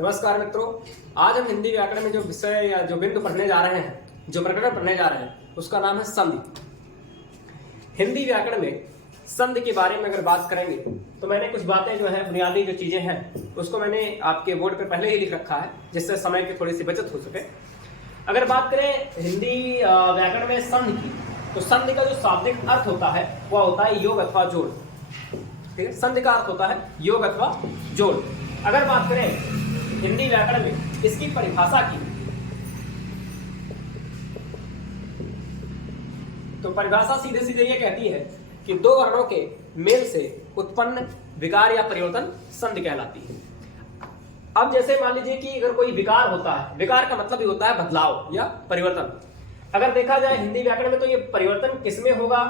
नमस्कार मित्रों, आज हम हिंदी व्याकरण में जो विषय या जो बिंदु पढ़ने जा रहे हैं, जो प्रकरण पढ़ने जा रहे हैं, उसका नाम है संधि। हिंदी व्याकरण में संधि के बारे में अगर बात करेंगे तो मैंने कुछ बातें जो है बुनियादी जो चीजें हैं उसको मैंने आपके बोर्ड पर पहले ही लिख रखा है, जिससे समय की थोड़ी सी बचत हो सके। अगर बात करें हिंदी व्याकरण में संधि की, तो संधि का जो शाब्दिक अर्थ होता है वह होता है योग अथवा जोड़। ठीक है, संधि का अर्थ होता है योग अथवा जोड़। अगर बात करें हिंदी व्याकरण में इसकी परिभाषा की, तो परिभाषा सीधे सीधे ये कहती है कि दो वर्णों के मेल से उत्पन्न विकार या परिवर्तन संधि कहलाती है। अब जैसे मान लीजिए कि अगर कोई विकार होता है, विकार का मतलब ही होता है बदलाव या परिवर्तन। अगर देखा जाए हिंदी व्याकरण में तो ये परिवर्तन किसमें होगा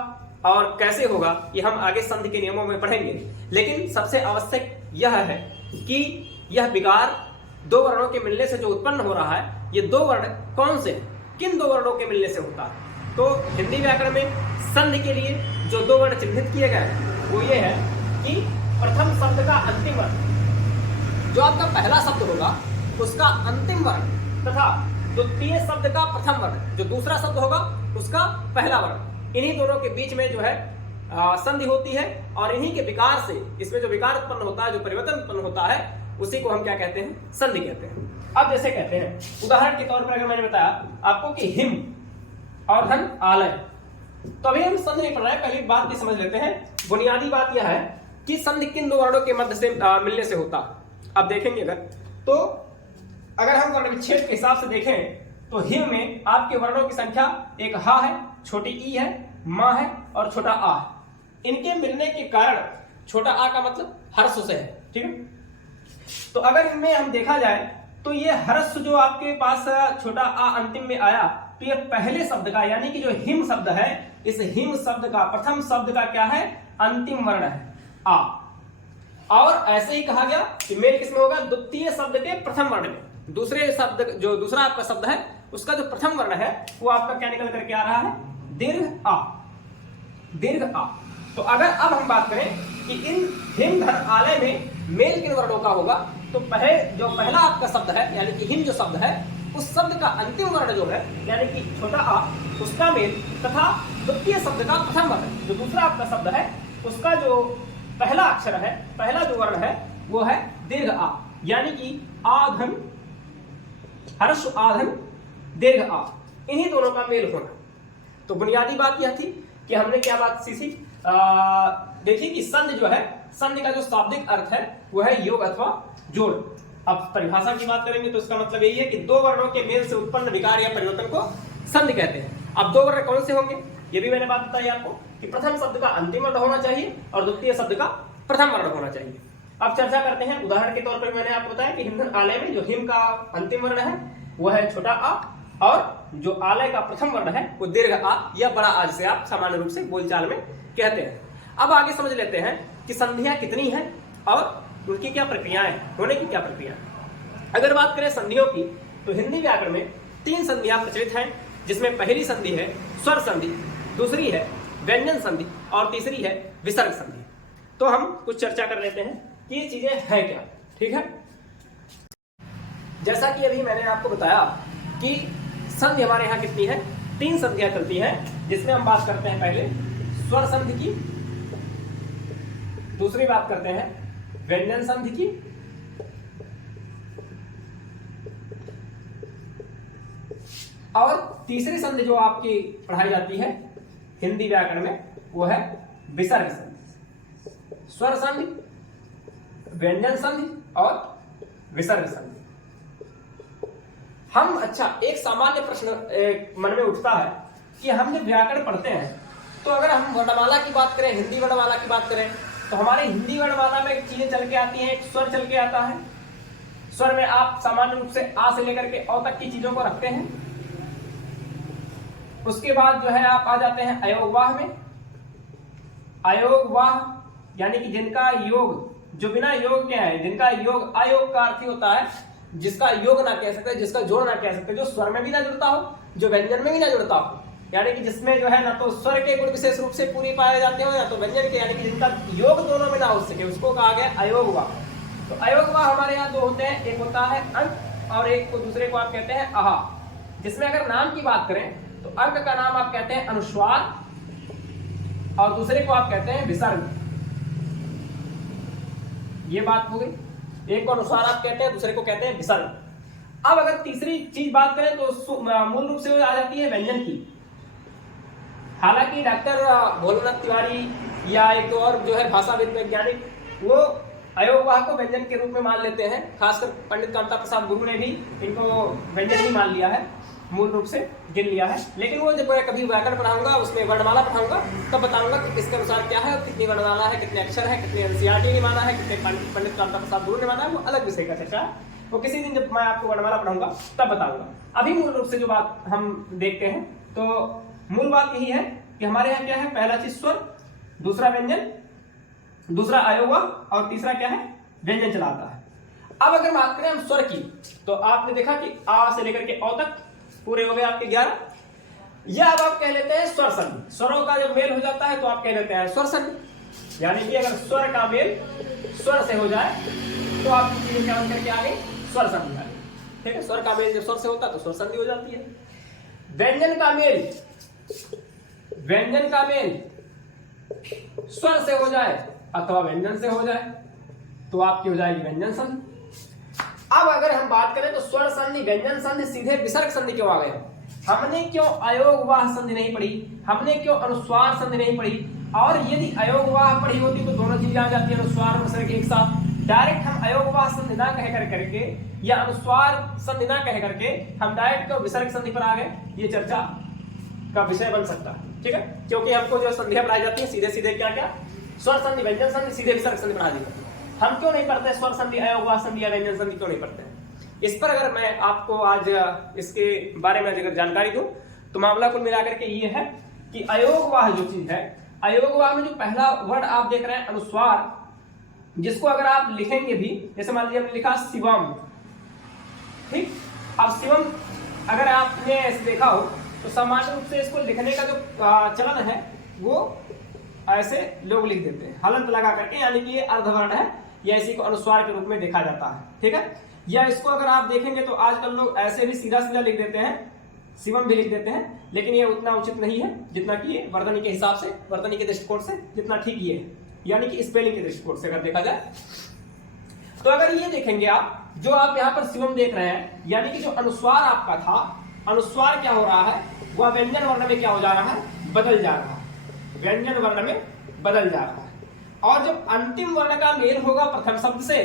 और कैसे होगा ये हम आगे संधि के नियमों में पढ़ेंगे, लेकिन सबसे आवश्यक यह है कि यह विकार दो वर्णों के मिलने से जो उत्पन्न हो रहा है, ये दो वर्ण कौन से, किन दो वर्णों के मिलने से होता है। तो हिंदी व्याकरण में संधि के लिए जो दो वर्ण चिन्हित किए गए हैं वो ये है कि प्रथम शब्द का अंतिम वर्ण, जो आपका पहला शब्द होगा उसका अंतिम वर्ण, तथा द्वितीय शब्द का प्रथम वर्ण, जो दूसरा शब्द होगा उसका पहला वर्ण, इन्हीं दोनों के बीच में जो है संधि होती है। और इन्हीं के विकार से, इसमें जो विकार उत्पन्न होता है, जो परिवर्तन उत्पन्न होता है, उसी को हम क्या कहते हैं, संधि कहते हैं। अब जैसे कहते हैं, उदाहरण के तौर पर अगर मैंने बताया आपको कि हिम और धन आलय, तो अभी हम संधि नहीं पढ़ रहे हैं, पहली बात भी समझ लेते हैं। बुनियादी बात यह है कि संधि किन दो वर्णों के मध्य से मिलने से होता है। अब देखेंगे तो अगर हम वर्ण विच्छेद के हिसाब से देखें तो हिम में आपके वर्णों की संख्या एक हा है, छोटी ई है, मां है और छोटा आ है। इनके मिलने के कारण छोटा आ का मतलब हर्ष से है। ठीक है, तो अगर इनमें हम देखा जाए तो ये हर्ष जो आपके पास छोटा आ अंतिम में आया, तो ये पहले शब्द का यानी कि जो हिम शब्द है, इस हिम शब्द का प्रथम शब्द का क्या है, अंतिम वर्ण है आ। और ऐसे ही कहा गया कि मेल किसमें होगा, द्वितीय शब्द के प्रथम वर्ण में। दूसरे शब्द, जो दूसरा आपका शब्द है उसका जो प्रथम वर्ण है वो आपका क्या निकल करके आ रहा है, दीर्घ आ, दीर्घ आ। तो अगर अब हम बात करें कि इन हिम धन आलय में मेल किन वर्णों का होगा, तो जो पहला आपका शब्द है यानी कि हिम जो शब्द है, उस शब्द का अंतिम वर्ण जो है यानी कि छोटा आ, उसका मेल, तथा द्वितीय शब्द का प्रथम वर्ण, जो दूसरा आपका शब्द है, उसका जो पहला अक्षर है, पहला जो वर्ण है वो है दीर्घ आ, यानी कि आधन, हर्ष आधन दीर्घ आ, इन्हीं दोनों का मेल होना। तो बुनियादी बात यह थी कि हमने क्या बात सीखी, देखिए कि संधि जो है, संधि का जो शाब्दिक अर्थ है वो है योग अथवा जोड़। अब परिभाषा की बात करेंगे तो इसका मतलब यही है कि दो वर्णों के मेल से उत्पन्न विकार या परिवर्तन को संधि कहते हैं। अब दो वर्ण कौन से होंगे, ये भी मैंने बात बताई आपको कि प्रथम शब्द का अंतिम वर्ण होना चाहिए और द्वितीय शब्द का प्रथम वर्ण होना चाहिए। अब चर्चा करते हैं। उदाहरण के तौर पर मैंने आपको बताया कि हिम आलय में जो हिम का अंतिम वर्ण है वह है छोटा आ, और जो आलय का प्रथम वर्ण है वो दीर्घ आ या बड़ा आ, जिसे आप सामान्य रूप से बोलचाल में कहते हैं। अब आगे समझ लेते हैं कि संधियां कितनी हैं और उनकी क्या प्रक्रियाएं, होने की क्या प्रक्रिया। अगर बात करें संधियों की, तो हिंदी व्याकरण में तीन संधियां प्रचलित हैं, जिसमें पहली संधि है स्वर संधि, दूसरी है व्यंजन संधि और तीसरी है विसर्ग संधि। तो हम कुछ चर्चा कर लेते हैं कि ये चीजें हैं क्या। ठीक है, जैसा कि अभी मैंने आपको बताया कि संधि हमारे यहाँ कितनी है, तीन संधियां चलती हैं, जिसमें हम बात करते हैं पहले स्वर संधि की, दूसरी बात करते हैं व्यंजन संधि की, और तीसरी संधि जो आपकी पढ़ाई जाती है हिंदी व्याकरण में वो है विसर्ग संधि। स्वर संधि, व्यंजन संधि और विसर्ग संधि। हम एक सामान्य प्रश्न मन में उठता है कि हम जब व्याकरण पढ़ते हैं तो अगर हम वर्णमाला की बात करें, हिंदी वर्णमाला की बात करें, तो हमारे हिंदी वर्णमाला में चीजें चल के आती हैं, एक स्वर चल के आता है। स्वर में आप सामान्य रूप से आ से लेकर के अ तक की चीजों को रखते हैं। उसके बाद जो है आप आ जाते हैं अयोगवाह में। अयोगवाह यानी कि जिनका योग, जो बिना योग के है, जिनका योग, अयोग का अर्थ ही होता है जिसका योग ना कह सकते, जिसका जोड़ ना कह सकते, जो स्वर में भी ना जुड़ता हो, जो व्यंजन में भी ना जुड़ता हो, यानी कि जिसमें जो है ना तो स्वर के गुण विशेष रूप से पूरी पाए जाते हो, या तो व्यंजन के, यानी कि जिनका योग दोनों में ना हो सके, उसको कहा गया अयोग वाह। तो अयोगवाह हमारे यहाँ दो होते हैं, एक होता है अंक और एक को दूसरे को आप कहते हैं आहा। जिसमें अगर नाम की बात करें तो अंक का नाम आप कहते हैं अनुस्वार और दूसरे को आप कहते हैं विसर्ग। ये बात हो गई, एक को अनुस्वार आप कहते हैं, दूसरे को कहते हैं विसर्ग। अब अगर तीसरी चीज बात करें तो मूल रूप से आ जाती है व्यंजन की। हालांकि डॉक्टर भोलानाथ तिवारी या एक और जो है भाषाविद वैज्ञानिक वो अयोगवाह को व्यंजन के रूप में मान लेते हैं। खासकर पंडित कांता प्रसाद गुरु ने भी इनको व्यंजन ही मान लिया है, मूल रूप से गिन लिया है। लेकिन वो जब मैं कभी व्याकरण पढ़ाऊंगा, उसमें वर्णमाला पढ़ाऊंगा, तब बताऊंगा कि इसके अनुसार क्या है, कितनी वर्णमाला है, कितने अक्षर है, कितने एनसीईआरटी ने माना है, कितने पंडित कांता प्रसाद गुरु ने माना है, वो अलग विषय का चर्चा है। वो किसी दिन जब मैं आपको वर्णमाला पढ़ाऊंगा तब बताऊंगा। अभी मूल रूप से जो बात हम देखते हैं तो मूल बात यही है कि हमारे यहाँ क्या है, पहला चीज स्वर, दूसरा व्यंजन, दूसरा अयोगवाह और तीसरा क्या है, व्यंजन चला आता है। अब अगर बात करें हम स्वर की तो आपने देखा कि आ से लेकर के औ तक पूरे हो गए आपके 11। यह अब आप कह लेते हैं स्वर संधि। स्वरों का जब मेल हो जाता है तो आप कह लेते हैं स्वर संधि। यानी कि अगर स्वर का मेल स्वर से हो जाए तो आप चीजें क्या करके आ गई, स्वर संधि आ गई। ठीक है, स्वर का मेल जब स्वर से होता है तो स्वर संधि हो जाती है। व्यंजन का मेल, व्यंजन का मेल स्वर से हो जाए अथवा व्यंजन से हो जाए तो आपकी हो जाएगी व्यंजन संधि। अब अगर हम बात करें तो स्वर संधि, व्यंजन संधि, सीधे विसर्ग संधि क्यों आ गए? हमने क्यों अयोगवाह संधि नहीं पढ़ी, हमने क्यों अनुस्वार संधि नहीं पढ़ी? और यदि अयोगवाह पढ़ी होती तो दोनों चीजें आ जाती है, अनुस्वार और विसर्ग एक साथ। डायरेक्ट हम अयोगवाह संधि ना कह करके या अनुस्वार संधि ना कह करके हम डायरेक्ट क्यों विसर्ग संधि पर आ गए, ये चर्चा का विषय बन सकता है। ठीक है, क्योंकि हमको जो संधियां पढ़ाई जाती है सीधे सीधे क्या क्या, स्वर संधि, व्यंजन संधि, सीधे विसर्ग संधि पढ़ा दी जाती है। हम क्यों नहीं पढ़ते स्वर संधि, अयोगवाह संधि या व्यंजन संधि क्यों नहीं पढ़ते? इस पर अगर मैं आपको आज इसके बारे में अगर जानकारी दूं तो मामला कुल मिलाकर के ये है कि अयोगवाह जो चीज है, अयोगवाह में जो पहला वर्ड आप देख रहे हैं अनुस्वार, जिसको अगर आप लिखेंगे भी, जैसे मान लीजिए हमने लिखा शिवम, ठीक, अब शिवम अगर आपने ऐसे देखा हो तो सामान्य रूप से इसको लिखने का जो चलन है वो ऐसे लोग लिख देते हैं हलंत लगा करके, यानी कि ये अर्धवर्ण है या इसी को अनुस्वार के रूप में देखा जाता है। ठीक है, या इसको अगर आप देखेंगे तो आजकल लोग ऐसे भी सीधा सीधा लिख देते हैं, शिवम भी लिख देते हैं, लेकिन ये उतना उचित नहीं है जितना कि ये वर्तनी के हिसाब से, वर्तनी के दृष्टिकोण से जितना ठीक ये है, यानी कि स्पेलिंग के दृष्टिकोण से अगर देखा जाए तो। अगर ये देखेंगे आप, जो आप यहाँ पर शिवम देख रहे हैं, यानी कि जो अनुस्वार आपका था, अनुस्वार क्या हो रहा है, वह व्यंजन वर्ण में क्या हो जा रहा है, बदल जा रहा है, व्यंजन वर्ण में बदल जा रहा है। और जब अंतिम वर्ण का मेल होगा प्रथम शब्द से,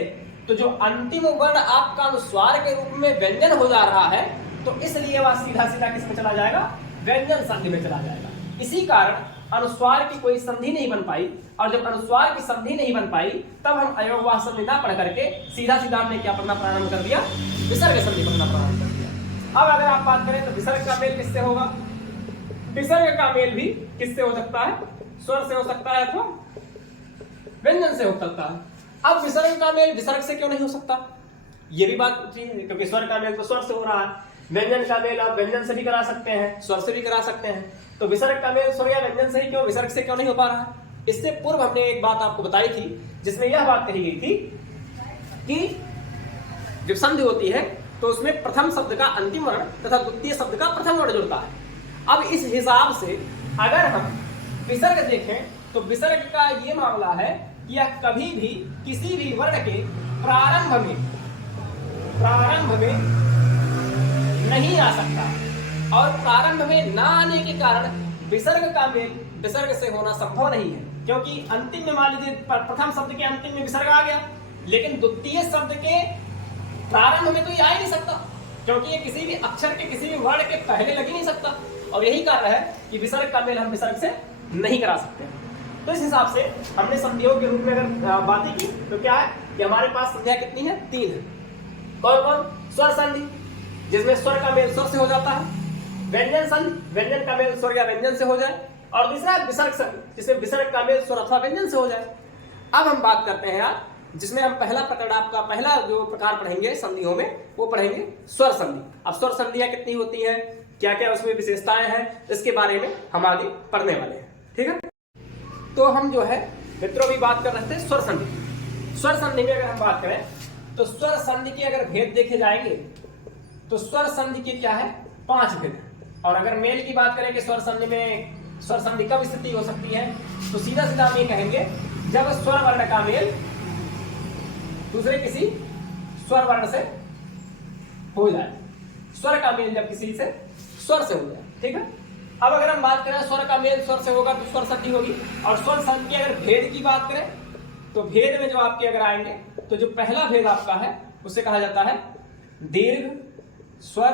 तो जो अंतिम वर्ण आपका अनुस्वार के रूप में व्यंजन हो जा रहा है, तो इसलिए वह सीधा सीधा किस में चला जाएगा, व्यंजन संधि में चला जाएगा। इसी कारण अनुस्वार की कोई संधि नहीं बन पाई, और जब अनुस्वार की संधि नहीं बन पाई तब हम अयोगवाह संधि ना पढ़ करके सीधा सीधा हमने क्या पढ़ना प्रारंभ कर दिया, विसर्ग संधि पढ़ना प्रारंभ कर दिया। अब अगर आप बात करें तो विसर्ग का मेल किससे होगा? विसर्ग का मेल भी किससे हो सकता है, स्वर से हो सकता है अथवा व्यंजन से हो सकता है। अब विसर्ग का मेल विसर्ग से क्यों नहीं हो सकता, ये भी बात पूछी, क्योंकि स्वर का मेल तो स्वर से हो रहा है। व्यंजन का मेल आप व्यंजन से भी करा सकते हैं, स्वर से भी करा सकते हैं, तो विसर्ग का मेल स्वर या व्यंजन से ही क्यों, विसर्ग से क्यों नहीं हो पा रहा है? इससे पूर्व हमने एक बात आपको बताई थी जिसमें यह बात कही गई थी कि जब संधि होती है तो उसमें प्रथम शब्द का अंतिम वर्ण तथा द्वितीय शब्द का प्रथम वर्ण जुड़ता है। अब इस हिसाब से अगर हम विसर्ग देखें तो विसर्ग का ये मामला है कि यह कभी भी किसी भी वर्ण के प्रारंभ में नहीं आ सकता, और प्रारंभ में ना आने के कारण विसर्ग का मेल विसर्ग से होना संभव नहीं है, क्योंकि अंतिम में मान लीजिए प्रथम शब्द के अंतिम में विसर्ग आ गया, लेकिन द्वितीय शब्द के प्रारंभ में तो ये आ ही नहीं सकता, क्योंकि ये किसी भी अक्षर के किसी भी वर्ण के पहले लग ही नहीं सकता। और यही कारण है कि विसर्ग का मेल हम विसर्ग से नहीं करा सकते। तो इस हिसाब से हमने संधियों के रूप में अगर बातें की तो क्या है कि हमारे पास संधियां कितनी है, 3 है। कौन कौन? स्वर संधि, जिसमें स्वर का मेल स्वर से हो जाता है, व्यंजन संधि, व्यंजन का मेल स्वर या व्यंजन से हो जाए, और दूसरा विसर्ग संधि, जिसमें विसर्ग का मेल स्वर अथवा व्यंजन से हो जाए। अब हम बात करते हैं यार, जिसमें हम पहला प्रकरण, आपका पहला जो प्रकार पढ़ेंगे संधियों में, वो पढ़ेंगे स्वर संधि। अब स्वर संधियां कितनी होती है, क्या क्या उसमें विशेषताएं हैं, इसके बारे में हम आगे पढ़ने वाले हैं। ठीक है, तो हम जो है मित्रों भी बात कर रहे थे स्वर संधि। स्वर संधि में अगर हम बात करें तो स्वर संधि के अगर भेद देखे जाएंगे तो स्वर संधि के क्या है 5 भेद। और अगर मेल की बात करें कि स्वर संधि में स्वर संधि कब स्थिति हो सकती है, तो सीधा सीधा हम ये कहेंगे जब स्वर वर्ण का मेल दूसरे किसी स्वर वर्ण से हो जाए, स्वर का मेल जब किसी से स्वर से हो जाए, ठीक है। अब अगर हम बात करें स्वर का मेल स्वर से होगा तो स्वर संधि होगी। और स्वर संधि की अगर भेद की बात करें तो भेद में जो आपके अगर आएंगे तो जो पहला भेद आपका है उसे कहा जाता है दीर्घ स्वर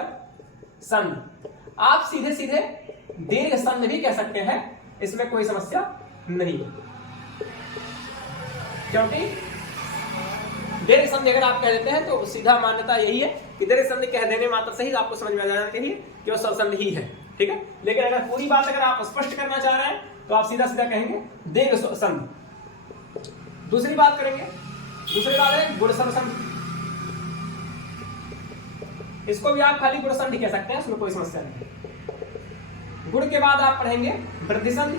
संधि। आप सीधे सीधे दीर्घ संधि भी कह सकते हैं, इसमें कोई समस्या नहीं है, क्योंकि दीर्घ संधि अगर आप कह देते हैं तो सीधा मान्यता यही है कि दीर्घ संधि कह देने मात्र से ही आपको समझ में आ जाना चाहिए कि वो स्वर संधि ही है, ठीक है। लेकिन अगर पूरी बात अगर आप स्पष्ट करना चाह रहे हैं तो आप सीधा सीधा कहेंगे दीर्घ स्वर संधि। दूसरी बात करेंगे, दूसरी बात है गुण स्वर संधि। इसको भी आप खाली गुण संधि कह सकते हैं, उसमें कोई समस्या नहीं है। गुण के बाद आप पढ़ेंगे वृद्धि संधि,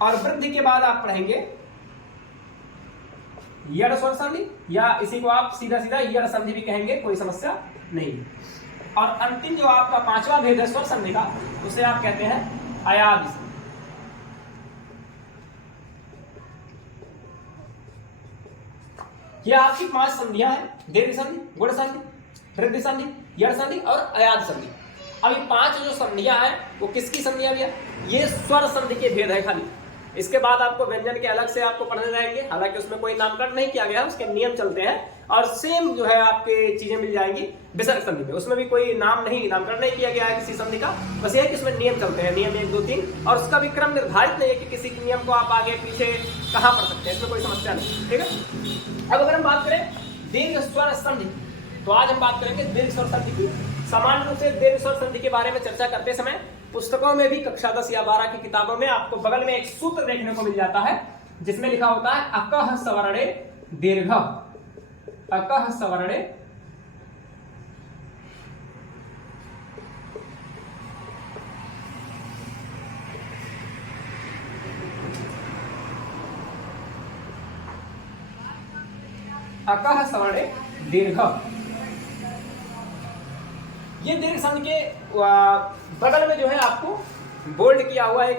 और वृद्धि के बाद आप पढ़ेंगे यड़ स्वर संधि, या इसी को आप सीधा सीधा यड़ संधि भी कहेंगे, कोई समस्या नहीं। और अंतिम जो आपका 5वां भेद है स्वर संधि का, उसे आप कहते हैं अयादि संधि। ये आपकी 5 संधियां हैं, दीर्घ संधि, गुण संधि, वृद्धि संधि, यड़ संधि और अयाद संधि। अब ये 5 जो संधियां हैं वो किसकी संधियां भी है? ये स्वर संधि के भेद है खाली। इसके बाद आपको व्यंजन के अलग से आपको पढ़ने रहेंगे, हालांकि उसमें कोई नामकरण नहीं किया गया, उसके नियम चलते हैं। और सेम जो है आपके चीजें मिल जाएंगी विसर्ग संधि में, उसमें भी कोई नामकरण नहीं किया गया है किसी संधि का, बस ये है कि उसमें नियम चलते हैं, नियम 1 2 3, और उसका भी क्रम निर्धारित नहीं है कि किसी नियम को आप आगे पीछे कहां पढ़ सकते हैं, इसमें कोई समस्या नहीं, ठीक है। अब अगर हम बात करें दीर्घ स्वर संधि, तो आज हम बात करेंगे दीर्घ स्वर संधि की। सामान्य रूप से दीर्घ स्वर संधि के बारे में चर्चा करते समय पुस्तकों में भी कक्षा 10 या 12 की किताबों में आपको बगल में एक सूत्र देखने को मिल जाता है जिसमें लिखा होता है अकह सवर्णे दीर्घ, अकह सवर्णे अकह सवर्णे दीर्घ। ये दीर्घ संधि के बगल में जो है आपको बोल्ड किया हुआ एक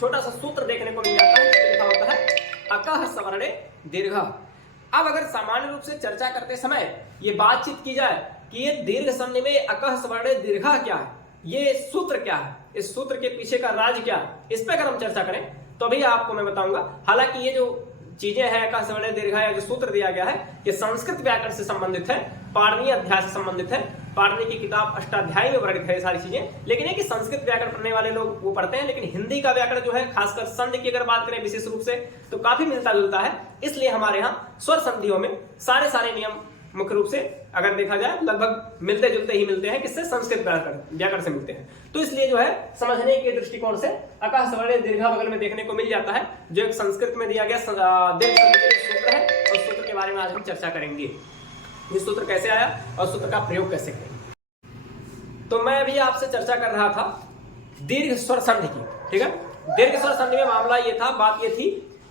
छोटा सा सूत्र देखने को मिल जाता है, जिसमें लिखा होता है अकह सवर्णे दीर्घ। अब अगर सामान्य रूप से चर्चा करते समय ये बातचीत की जाए कि ये दीर्घ संधि में अकह सवर्णे दीर्घ क्या है, ये सूत्र क्या है, इस सूत्र के पीछे का राज क्या है, इस पर अगर हम चर्चा करें तो अभी आपको मैं बताऊंगा। हालांकि ये जो चीजें हैं अकह सवर्णे दीर्घ या जो सूत्र दिया गया है ये संस्कृत व्याकरण से संबंधित है, पाणिनीय अध्याय से संबंधित है, पाणिनी की किताब अष्टाध्यायी में वर्णित है सारी चीजें। लेकिन ये कि संस्कृत व्याकरण पढ़ने वाले लोग वो पढ़ते हैं, लेकिन हिंदी का व्याकरण जो है खासकर संधि की अगर बात करें विशेष रूप से तो काफी मिलता जुलता है। इसलिए हमारे यहाँ स्वर संधियों में सारे नियम मुख्य रूप से अगर देखा जाए लगभग मिलते जुलते ही मिलते हैं, किससे? संस्कृत व्याकरण से मिलते हैं। तो इसलिए जो है समझने के दृष्टिकोण से अकह सवर्णे दीर्घ बगल में देखने को मिल जाता है, जो एक संस्कृत में दिया गया दीर्घ संधि का सूत्र है, और सूत्र के बारे में आज हम चर्चा करेंगे। ये सूत्र कैसे आया और सूत्र का प्रयोग कैसे करें। तो मैं अभी आपसे चर्चा कर रहा था दीर्घ स्वर संधि की, ठीक है। दीर्घ स्वर संधि में मामला ये था, बात ये थी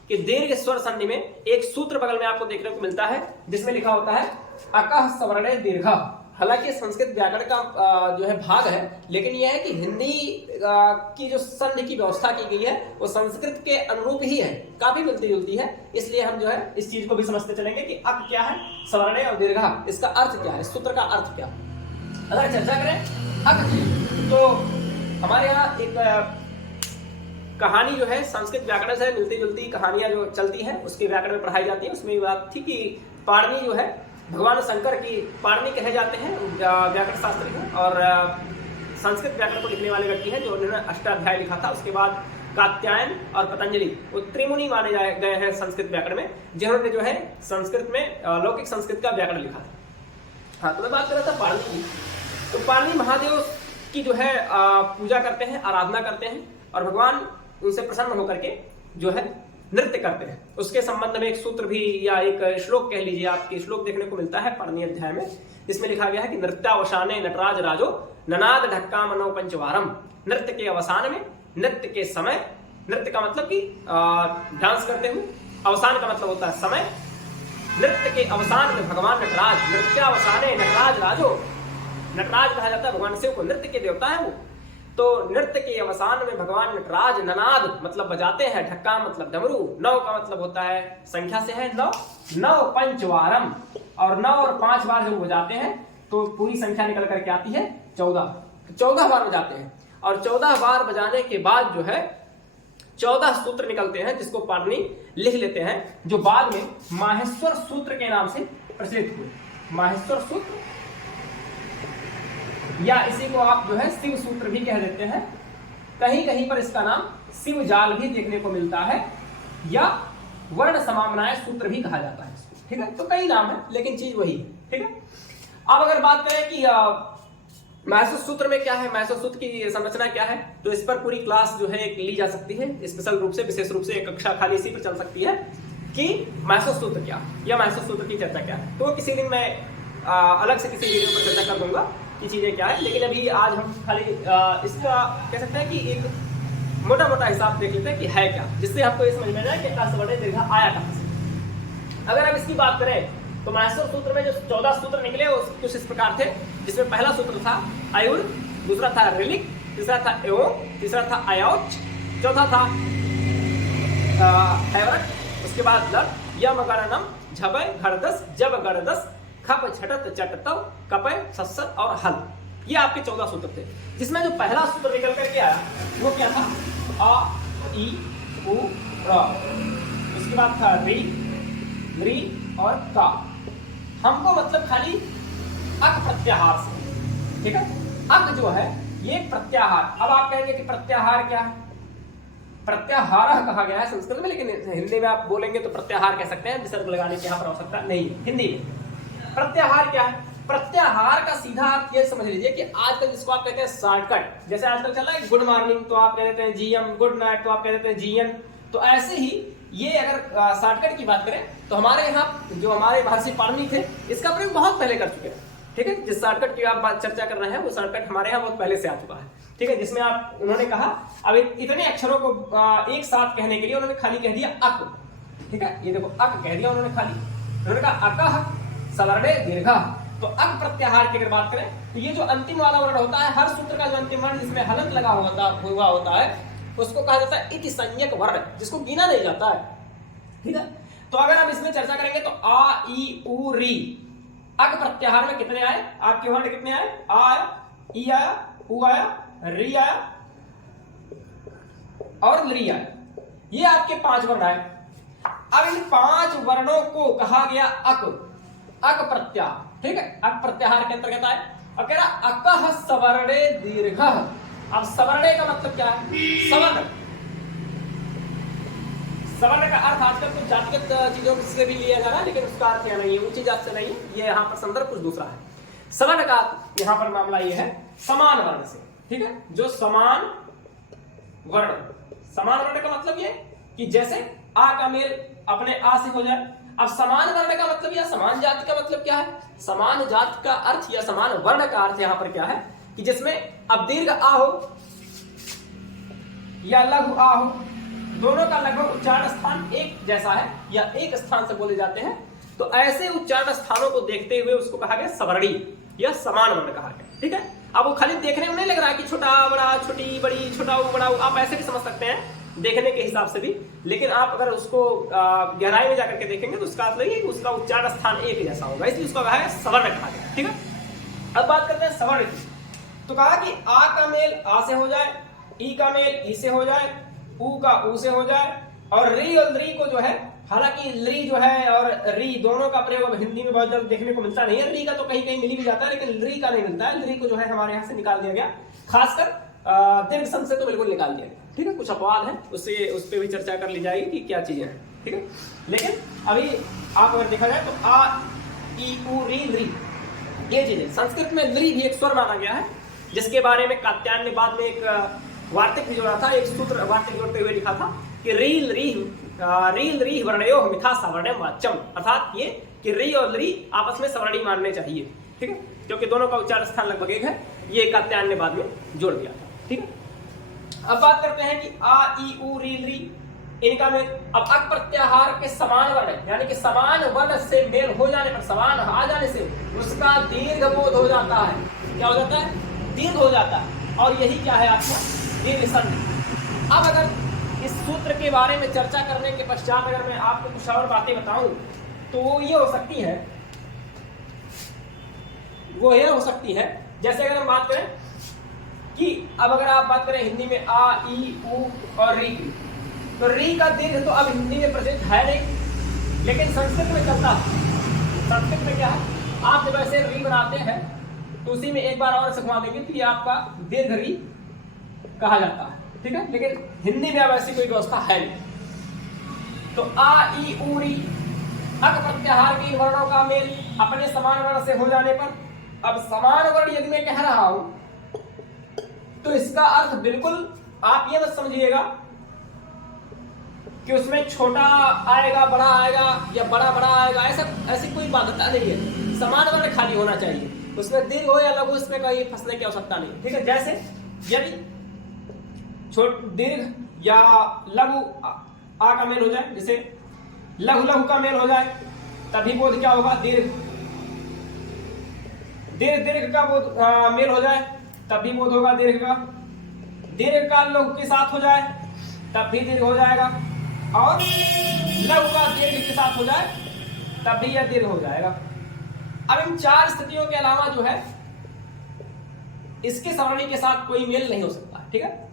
कि दीर्घ स्वर संधि में एक सूत्र बगल में आपको देखने को मिलता है जिसमें लिखा होता है अकह सवर्णे दीर्घ। हालांकि संस्कृत व्याकरण का जो है भाग है, लेकिन यह है कि हिंदी की जो संधि की व्यवस्था की गई है वो संस्कृत के अनुरूप ही है, काफी मिलती जुलती है। इसलिए हम जो है इस चीज को भी समझते चलेंगे कि अक क्या है, सवर्णे और दीर्घ, इसका अर्थ क्या है, इस सूत्र का अर्थ क्या है। अगर चर्चा करें अक की, तो हमारे यहाँ एक कहानी जो है संस्कृत व्याकरण से मिलती जुलती कहानियां जो चलती हैं उसके व्याकरण में पढ़ाई जाती है। उसमें बात थी कि पाणिनी जो है भगवान शंकर की पाणिनी कहे जाते हैं व्याकरण शास्त्री हैं, और संस्कृत व्याकरण को लिखने वाले व्यक्ति हैं जो उन्होंने अष्टाध्याय लिखा था। उसके बाद कात्यायन और पतंजलि वो त्रिमुनि माने गए हैं संस्कृत व्याकरण में, जिन्होंने जो है संस्कृत में लौकिक संस्कृत का व्याकरण लिखा था। हाँ, तो मैं बात कर रहा था पाणिनी की। तो पाणिनी महादेव की जो है पूजा करते हैं, आराधना करते हैं, और भगवान उनसे प्रसन्न होकर के जो है नृत्य करते हैं। उसके संबंध में एक सूत्र भी या एक श्लोक कह लीजिए, आपके श्लोक देखने को मिलता है पाणिनी अध्याय में, जिसमें लिखा गया है कि नृत्यावसाने नटराज राजो ननाद ढक्का मनो पंचवारम। नृत्य के अवसान में, नृत्य के समय नृत्य का मतलब कि डांस करते हुए, अवसान का मतलब होता है समय। नृत्य के अवसान में भगवान नटराज, नृत्यावसाने नटराज राजो, नटराज कहा जाता है भगवान शिव को, नृत्य के देवता है वो। तो नृत्य के अवसान में भगवान नटराज ननाद मतलब बजाते हैं, ढक्का मतलब डमरू, नौ का मतलब होता है संख्या से है नौ, नौ पंचवारम, और 9 और 5 बार जब बजाते हैं तो पूरी संख्या निकल करके आती है 14। 14 बार बजाते हैं, और 14 बार बजाने के बाद जो है 14 सूत्र निकलते हैं, जिसको पाणिनि लिख लेते हैं, जो बाद में माहेश्वर सूत्र के नाम से प्रचलित हुए। माहेश्वर सूत्र, या इसी को आप जो है शिव सूत्र भी कह देते हैं, कहीं कहीं पर इसका नाम शिव जाल भी देखने को मिलता है, या वर्ण समामनाय सूत्र भी कहा जाता है इसको, ठीक है। तो कई नाम है लेकिन चीज वही है, ठीक है। अब अगर बात करें कि माहेश्वर सूत्र में क्या है, माहेश्वर सूत्र की संरचना क्या है, तो इस पर पूरी क्लास जो है ली जा सकती है, स्पेशल रूप से, विशेष रूप से एक कक्षा खाली इसी पर चल सकती है कि माहेश्वर सूत्र क्या या माहेश्वर सूत्र की चर्चा क्या है। तो किसी दिन मैं अलग से किसी वीडियो पर चर्चा कर दूंगा कि चीजें क्या है, लेकिन अभी आज हम खाली इसका कह सकते हैं कि एक मोटा मोटा हिसाब देख लेते हैं कि है क्या, जिससे आपको ये समझ में आए कि कासवर्णीय दीर्घ आया कहां से। अगर हम इसकी बात करें तो माहेश्वर सूत्र में जो 14 सूत्र निकले वो कुछ इस प्रकार थे, जिसमें पहला सूत्र था आयुर, दूसरा था रिलिक, तीसरा था एवं, तीसरा था आयोच, चौथा था हैवरट, उसके बाद लट, यम गणनम, झबय घड़दस, जब गणदस, खप छटत चटतव, कपय सस्सत और हल। ये आपके 14 सूत्र थे, जिसमें जो पहला सूत्र निकल करके आया वो क्या था, अ ई उ र, उसके बाद था री, री और का। हमको मतलब खाली अक प्रत्याहार से, ठीक है। अक जो है ये प्रत्याहार, अब आप कहेंगे कि प्रत्याहार क्या है, प्रत्याहार कहा गया है संस्कृत में, लेकिन हिंदी में आप बोलेंगे तो प्रत्याहार कह सकते हैं, विसर्ग लगाने की यहाँ पर आवश्यकता नहीं है हिंदी में। प्रत्याहार क्या है, प्रत्याहार का सीधा आप ये समझ लीजिए कि आजकल जिसको आप कहते हैं शॉर्टकट, जैसे आजकल चल रहा है गुड मॉर्निंग तो आप कह देते हैं जीएम, गुड नाइट तो आप कह देते हैं जीएन, तो ऐसे ही ये अगर शॉर्टकट की बात करें तो हमारे यहाँ जो हमारे महर्षि पाणिनि थे इसका प्रयोग बहुत पहले कर चुके हैं, ठीक है। जिस शॉर्टकट की आप बात चर्चा कर रहे हैं वो शॉर्टकट हमारे यहाँ बहुत पहले से आ चुका है, ठीक है, जिसमें आप उन्होंने कहा अब इतने अक्षरों को एक साथ कहने के लिए उन्होंने खाली कह दिया अक, ठीक है। ये देखो अक कह दिया उन्होंने खाली, उन्होंने कहा अकः सवर्णे दीर्घः। तो अक प्रत्याहार की अगर बात करें तो ये जो अंतिम वाला वर्ण होता है, हर सूत्र का जो अंतिम वर्ण जिसमें हलंत लगा हुआ होता है उसको कहा जाता है इति संज्ञक वर्ण, जिसको गिना नहीं जाता है, ठीक है। तो अगर हम इसमें चर्चा करेंगे तो आ ई उ री, अक प्रत्याहार में कितने आए, आपके वर्ण कितने आए, आ आया, ई आया, उ आया, री आया और ली आया, ये आपके 5 वर्ण आए। अब इन 5 वर्णों को कहा गया अक, अक प्रत्याहार, ठीक है, अक प्रत्याहार के अंतर्गत आए। और कह रहा अकः सवर्णे दीर्घः। अब सवर्णे का मतलब क्या है, सवर्ण, सवर्ण का अर्थ आजकल कुछ जातिगत चीजों से भी लिया जा रहा है, लेकिन उसका अर्थ यह नहीं है, ऊंची जात से नहीं, ये यहाँ पर संदर्भ कुछ दूसरा है। सवर्ण का यहाँ पर मामला ये है समान वर्ण से, ठीक है, जो समान वर्ण, समान वर्ण का मतलब ये कि जैसे आ का मेल अपने आ से हो जाए। अब समान वर्ण का मतलब या समान जाति का मतलब क्या है, समान जाति का अर्थ या समान वर्ण का अर्थ यहाँ पर क्या है कि जिसमें अब दीर्घ आ हो या लघु आ हो, दोनों का लगभग उच्चारण स्थान एक जैसा है या एक स्थान से बोले जाते हैं, तो ऐसे उच्चारण स्थानों को देखते हुए उसको कहा गया सवर्णी या समान वर्ण कहा गया, ठीक है। अब वो खाली देखने में नहीं लग रहा है कि छोटा बड़ा, छोटी बड़ी, छोटा बड़ा, आप ऐसे भी समझ सकते हैं देखने के हिसाब से भी, लेकिन आप अगर उसको गहराई में जाकर के देखेंगे तो उसका अर्थ नहीं है कि उसका उच्चारण स्थान एक जैसा होगा, इसलिए उसको कहा है सवर्ण कहा गया, ठीक है। अब बात करते हैं सवर्ण की, तो कहा कि आ का मेल आ से हो जाए, ई का मेल ई से हो जाए, उ का उ से हो जाए, और री और री को जो है, हालांकि री जो है और री दोनों का प्रयोग अब हिंदी में बहुत जल्द देखने को मिलता नहीं है, री का तो कहीं कहीं मिल भी जाता है लेकिन री का नहीं मिलता है, री को जो है हमारे यहाँ से निकाल दिया गया, खासकर दीर्घ संध से तो बिल्कुल निकाल दिया गया, ठीक है। कुछ अपवाद है, उससे उस पर भी चर्चा कर ली जाएगी कि क्या चीजें हैं, ठीक है। लेकिन अभी आप अगर देखा जाए तो आ ई उ री ली, ये चीजें संस्कृत में ली भी एक स्वर माना गया है, जिसके बारे में कात्यायन ने बाद में एक वार्तिक भी जोड़ा था, एक सूत्र वार्तिक जोड़ते हुए लिखा था कि रील री वर्णयो मिथा सवर्णम वाच्यम, अर्थात ये कि री और री आपस में सवर्णी मानने चाहिए, ठीक है, क्योंकि दोनों का उच्चारण स्थान लगभग एक है, ये कात्यायन ने बाद में जोड़ दिया था, ठीक है। अब बात करते हैं कि आ ई उ री री, इनका मेल। अब अक प्रत्याहार के समान वर्ण यानी कि समान वर्ण से मेल हो जाने पर, समान आ जाने से उसका दीर्घ बोध हो जाता है। क्या हो जाता है? दीर्घ हो जाता है। और यही क्या है आपका दीर्घ संधि। अब अगर इस सूत्र के बारे में चर्चा करने के पश्चात अगर मैं आपको कुछ और बातें बताऊं तो वो ये हो सकती है, वो ये हो सकती है जैसे अगर हम बात करें कि अब अगर आप बात करें हिंदी में आ ई उ और री की, तो री का दीर्घ तो अब हिंदी में प्रचलित है नहीं, लेकिन संस्कृत में चलता है। संस्कृत में क्या है, आप जब ऐसे री बनाते हैं तो उसी में एक बार और सिखवा देंगे कि आपका दीर्घ री कहा जाता है, ठीक है। लेकिन हिंदी में अब ऐसी कोई व्यवस्था है नहीं। तो आ ई उ री, अक प्रत्याहार के इन वर्णों का मेल अपने समान वर्ण से हो जाने पर, अब समान वर्ण यदि मैं कह रहा हूं तो इसका अर्थ बिल्कुल आप ये मत समझिएगा कि उसमें छोटा आएगा बड़ा आएगा या बड़ा बड़ा आएगा, ऐसी कोई बाध्यता नहीं है। समान वर्ण खाली होना चाहिए, उसमें दीर्घ हो या लघु इसमें कहीं फंसने की आवश्यकता नहीं, ठीक है। जैसे यदि दीर्घ या लघु आ का मेल हो जाए, जैसे लघु लघु का मेल हो जाए तभी बोध क्या होगा? दीर्घ। दीर्घ दीर्घ का बोध मेल हो जाए तब भी बोध होगा दीर्घ का। दीर्घ का लघु के साथ हो जाए तब भी दीर्घ हो जाएगा, और लघु का दीर्घ के साथ हो जाए तब भी यह दीर्घ हो जाएगा। अब इन चार स्थितियों के अलावा जो है इसके सवर्णी के साथ कोई मेल नहीं हो सकता, ठीक है।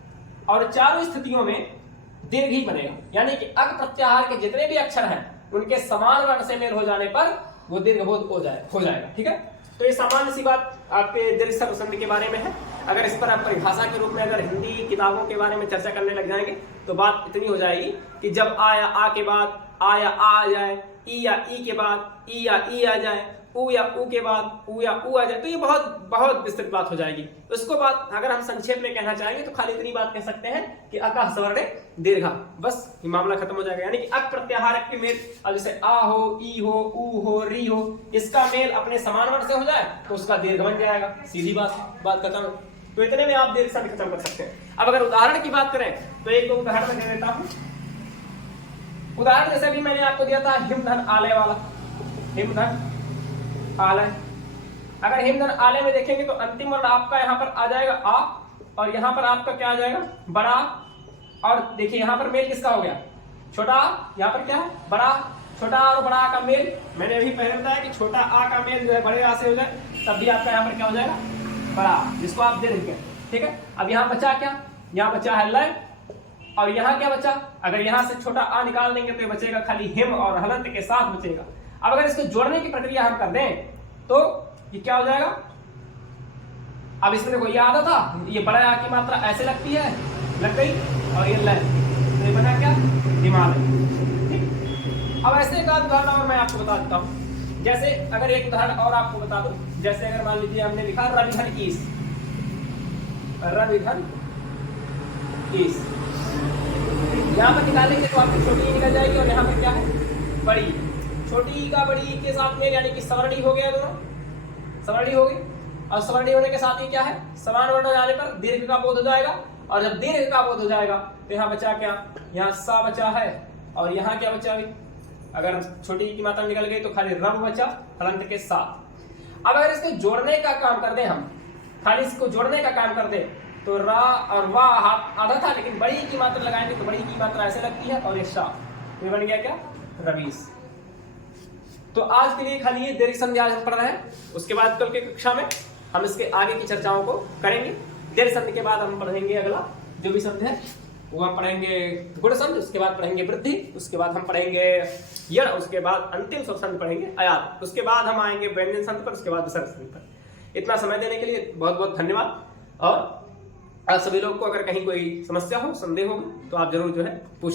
और चारों स्थितियों में दीर्घ ही बनेगा, यानी कि अक प्रत्याहार के जितने भी अक्षर हैं उनके समान वर्ण से मेल हो जाने पर वो दीर्घबोध हो जाएगा, ठीक है। तो ये सामान्य सी बात आपके दीर्घ संधि के बारे में है। अगर इस पर आप परिभाषा के रूप में अगर हिंदी किताबों के बारे में चर्चा करने लग जाएंगे तो बात इतनी हो जाएगी कि जब आ या आ के बाद आ या आ जाए, ई या ई के बाद ई या ई आ जाए, उ या उ के बाद उ या उ आ जाए, तो ये बहुत बहुत विस्तृत बात हो जाएगी। उसको बात अगर हम संक्षेप में कहना चाहेंगे तो खाली इतनी बात कह सकते हैं कि अका सवर्णे दीर्घा, बस ये मामला खत्म हो जाएगा। यानी कि अक प्रत्याहार के मेल, अब जैसे आ हो, ई हो, उ हो, री हो, इसका मेल अपने समान वर्ण से हो जाए तो उसका दीर्घ बन जाएगा, सीधी बात खत्म। तो इतने में आप दीर्घ संधि खत्म कर सकते हैं। अब अगर उदाहरण की बात करें तो एक दो उदाहरण मैं दे देता हूं। उदाहरण जैसे भी मैंने आपको दिया था हिमधन आलय वाला, हिमधन आलय। अगर हिमधन आलय में देखेंगे तो अंतिम वर्ण आपका यहाँ पर आ जाएगा आ, और यहाँ पर आपका क्या आ जाएगा? बड़ा। और देखिए यहाँ पर मेल किसका हो गया? छोटा। यहाँ पर क्या है? बड़ा। छोटा और बड़ा का मेल, मैंने अभी पहले बताया कि छोटा आ का मेल जो है बड़े आ से हो जाए तब भी आपका यहाँ पर क्या हो जाएगा? बड़ा, जिसको आप दे देंगे, ठीक है। अब यहाँ बचा क्या? यहाँ बचा है लय, और यहाँ क्या बचा? अगर यहाँ से छोटा आ निकाल देंगे तो ये बचेगा खाली हिम और हलंत के साथ बचेगा। अब अगर इसको जोड़ने की प्रक्रिया हम कर दें तो ये क्या हो जाएगा? अब इसमें देखो ये आधा था, ये बड़ा आ की मात्रा ऐसे लगती है, लग गई, और ये लय, तो ये बना क्या? हिमालय, ठीक। अब ऐसे एक उदाहरण और मैं आपको बता देता हूँ। जैसे अगर एक उदाहरण और आपको बता दूं, जैसे अगर मान लीजिए हमने लिखा रविधन ईस, रविधन ईस, यहाँ पर निकालेंगे तो आपकी छोटी निकल जाएगी, और यहाँ पर क्या है? बड़ी। छोटी का बड़ी के साथ में यानी कि सवर्णी हो गया, दोनों सवर्णी हो गई, और सवर्णी होने के साथ ही क्या है? समान वर्ण जाने पर दीर्घ का बोध हो जाएगा, और जब दीर्घ का बोध हो जाएगा तो यहाँ बचा क्या? यहाँ सा बचा है, और यहाँ क्या बचा? अभी अगर छोटी की मात्रा निकल गई तो खाली रब बचा हलंत के साथ। अब अगर इसको जोड़ने का काम कर दें हम, खाली इसको जोड़ने का काम कर दें तो रा और वाह आधा था, लेकिन बड़ी की मात्रा लगाएंगे तो बड़ी की मात्रा ऐसे लगती है, और ये शाह, तो बन गया क्या? रवीस। तो आज के लिए खाली ये दीर्घ संधि आज हम पढ़ रहे हैं, उसके बाद कल की कक्षा में हम इसके आगे की चर्चाओं को करेंगे। दीर्घ संधि के बाद हम पढ़ेंगे अगला जो भी संधि है वो हम पढ़ेंगे गुण संधि, उसके बाद पढ़ेंगे वृद्धि, उसके बाद हम पढ़ेंगे यण, उसके बाद अंतिम स्वर संधि पढ़ेंगे अयात, उसके बाद हम आएंगे व्यंजन संधि पर, उसके बाद विसर्ग संधि पर। इतना समय देने के लिए बहुत बहुत धन्यवाद। और आप सभी लोग को अगर कहीं कोई समस्या हो, संदेह हो तो आप जरूर जो है पूछ